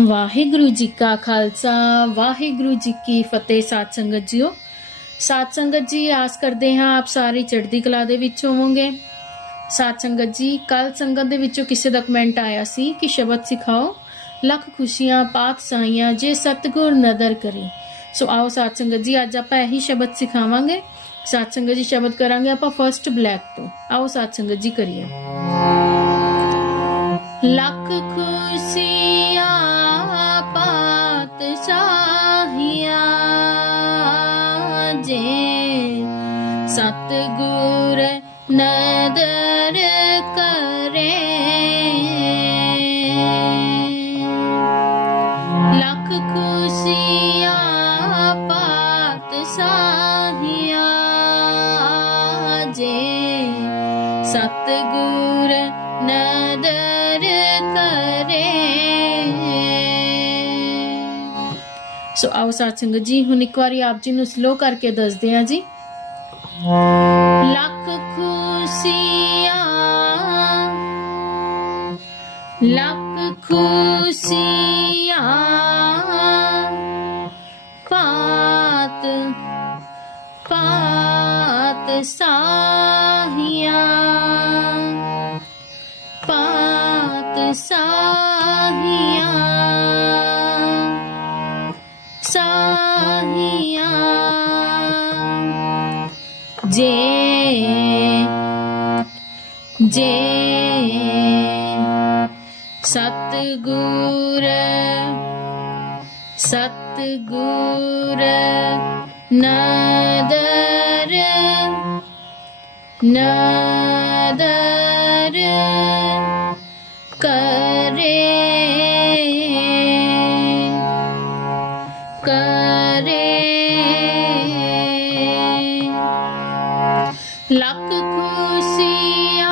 ਵਾਹਿਗੁਰੂ ਜੀ ਕਾ ਖਾਲਸਾ, ਵਾਹਿਗੁਰੂ ਜੀ ਕੀ ਫਤਿਹ ਸਾਧ ਸੰਗਤ ਜੀਓ। ਸਾਧ ਸੰਗਤ ਜੀ, ਆਸ ਕਰਦੇ ਹਾਂ ਆਪ ਸਾਰੇ ਚੜ੍ਹਦੀ ਕਲਾ ਦੇ ਵਿੱਚ ਹੋਵੋਗੇ। ਸਾਧ ਸੰਗਤ ਜੀ ਕੱਲ ਸੰਗਤ ਦੇ ਵਿੱਚੋਂ ਕਿਸੇ ਦਾ ਕਮੈਂਟ ਆਇਆ ਸੀ ਕਿ ਸ਼ਬਦ ਸਿਖਾਓ, ਲੱਖ ਖੁਸ਼ੀਆਂ, ਪਾਤ ਸਾਈਆਂ, ਜੇ ਸਤਗੁਰ ਨਦਰ ਕਰੇ। ਸੋ ਆਓ ਸਾਧ ਸੰਗਤ ਜੀ, ਅੱਜ ਆਪਾਂ ਇਹੀ ਸ਼ਬਦ ਸਿਖਾਵਾਂਗੇ। ਸਾਧ ਸੰਗਤ ਜੀ, ਸ਼ਬਦ ਕਰਾਂਗੇ ਆਪਾਂ ਫਰਸਟ ਬਲੈਕ ਤੋਂ। ਆਓ ਸਾਧ ਸੰਗਤ ਜੀ, ਕਰੀਏ। ਲੱਖ ਖੁਸ਼ੀਆਂ ਖੁਸ਼ੀਆਂ ਪਾਤ ਸਾਹੀਆਂ ਜੇ ਸਤਗੁਰ ਨਦਰ ਕਰੇ। ਸੋ ਆਓ ਸਾਧ ਸੰਗਤ ਜੀ, ਹੁਣ ਇੱਕ ਵਾਰੀ ਆਪ ਜੀ ਨੂੰ ਸਲੋ ਕਰਕੇ ਦੱਸਦੇ ਆ ਜੀ। ਲੱਖ ਖੁਸ਼ੀਆਂ ਲੱਖ ਖੁਸ਼ੀਆਂ ਪਾਤ ਪਾਤ ਸਾਹੀਆਂ। ਪਾਤ ਸਾਹੀਆਂ। ਸਾਹੀਆਂ। ਜੇ ਜੇ ਸਤਗੁਰ ਸਤ ਨਦਰ ਨਦਰ ਕਰੇ ਕਰੇ ਲੱਖ ਖੁਸ਼ੀਆਂ ਪਾਤ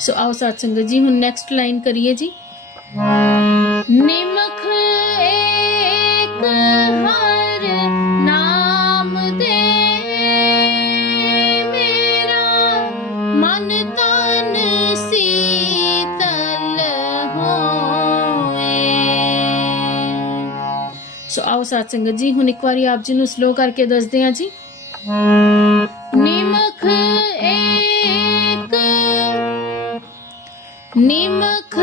ਸੋ ਆਓ ਸਾਧ ਸੰਗਤ ਜੀ, ਹੁਣ ਨੈਕਸਟ ਲਾਈਨ ਕਰੀਏ ਜੀ। ਨਿਮਖ ਏਕ ਹਰ ਨਾਮ ਦੇ ਮੇਰਾ, ਮਨ ਤਨ ਸੀਤਲ ਹੋਏ। ਸੋ ਆਓ ਸਾਧ ਸੰਗਤ ਜੀ, ਹੁਣ ਇੱਕ ਵਾਰੀ ਆਪ ਜੀ ਨੂੰ ਸਲੋ ਕਰਕੇ ਦੱਸਦੇ ਹਾਂ ਜੀ। ਨਿਮਖ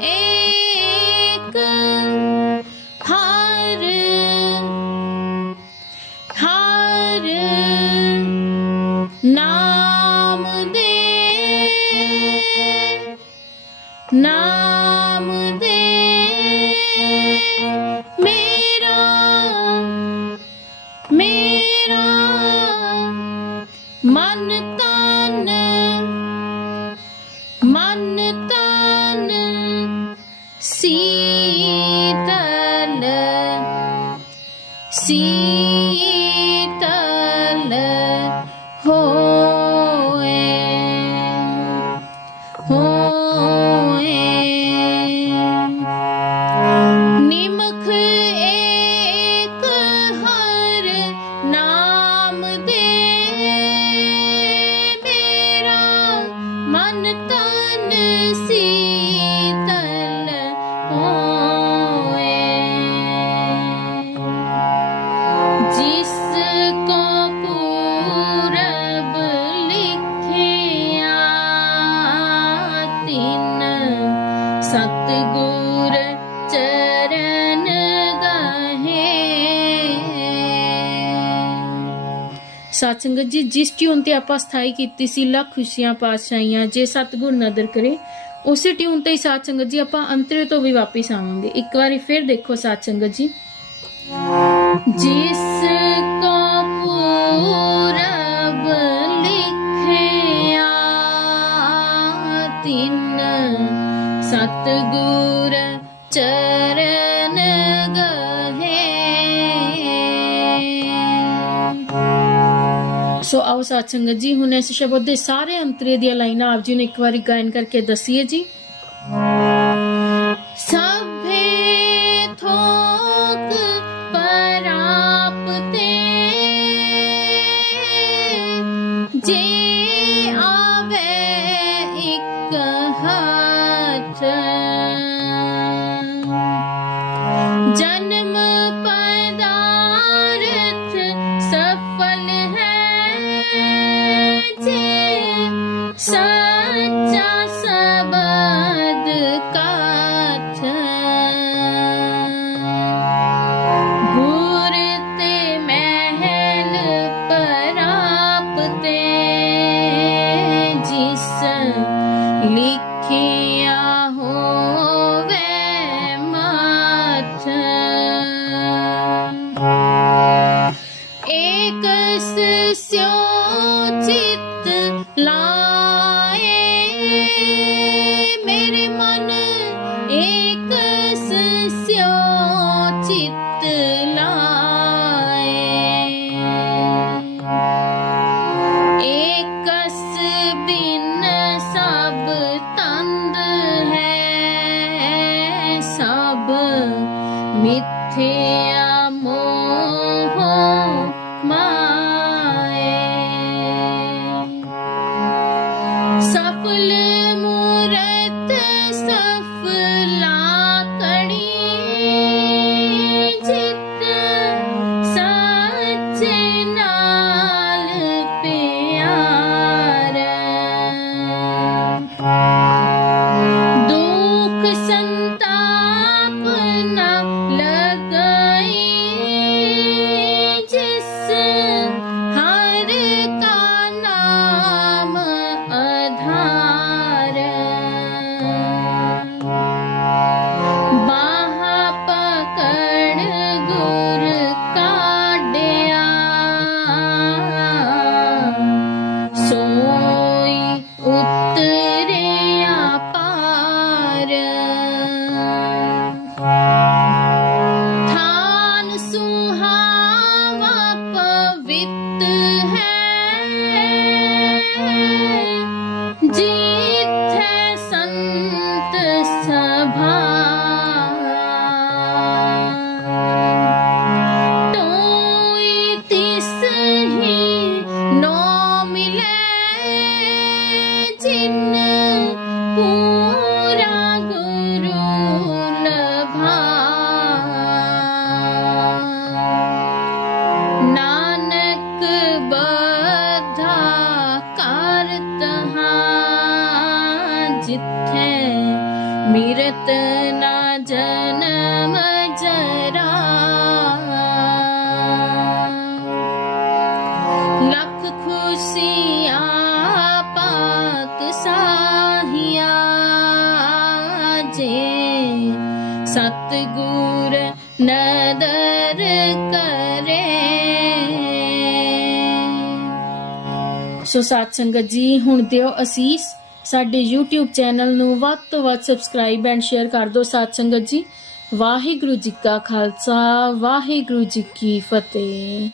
ਏਕ ਹਰ ਹਰ ਨਾਮ ਦੇ ਨਾਮ ਦੇ ਸੀਤਲ ਸੀਤਲ ਹੋਏ ਹੋਏ ਨਿਮਖ ਸਤਸੰਗਤ ਜੀ, ਜਿਸ ਟਿਊਨ ਤੇ ਆਪਾਂ ਸਥਾਈ ਕੀਤੀ ਸੀ, ਲੱਖ ਖੁਸ਼ੀਆਂ, ਪਾਤਸ਼ਾਹੀਆਂ, ਜੇ ਸਤਗੁਰ ਨਦਰ ਕਰੇ, ਉਸੇ ਟਿਊਨ ਤੇ ਹੀ ਸਤਸੰਗਤ ਜੀ, ਆਪਾਂ ਅੰਤਰੇ ਤੋਂ ਵੀ ਵਾਪਿਸ ਆਵਾਂਗੇ। ਇੱਕ ਵਾਰੀ ਫਿਰ ਦੇਖੋ ਸਤਸੰਗਤ ਜੀ। ਜਿਸ ਕੋ ਪੂਰਬ ਲਿਖਿਆ ਤਿਨ ਸਤਗੁਰ ਸੋ ਆਓ ਸਾਧ ਸੰਗਤ ਜੀ, ਹੁਣ ਇਸ ਸ਼ਬਦ ਦੇ ਸਾਰੇ ਅੰਤਰੇ ਦੀਆਂ ਲਾਈਨਾਂ ਆਪ ਜੀ ਨੂੰ ਇੱਕ ਵਾਰੀ ਗਾਇਨ ਕਰਕੇ ਦਸੀਏ ਜੀ। Lee 밑에 ਸੋ ਸਾਥ ਸੰਗਤ ਜੀ, ਹੁਣ ਦਿਓ ਅਸੀਸ। ਸਾਡੇ YouTube ਚੈਨਲ ਨੂੰ ਵੱਧ ਤੋਂ ਵੱਧ ਸਬਸਕ੍ਰਾਈਬ ਐਂਡ ਸ਼ੇਅਰ ਕਰ ਦਿਓ ਸਾਥ ਸੰਗਤ ਜੀ। ਵਾਹਿਗੁਰੂ ਜੀ ਕਾ ਖਾਲਸਾ, ਵਾਹਿਗੁਰੂ ਜੀ ਕੀ ਫਤਿਹ।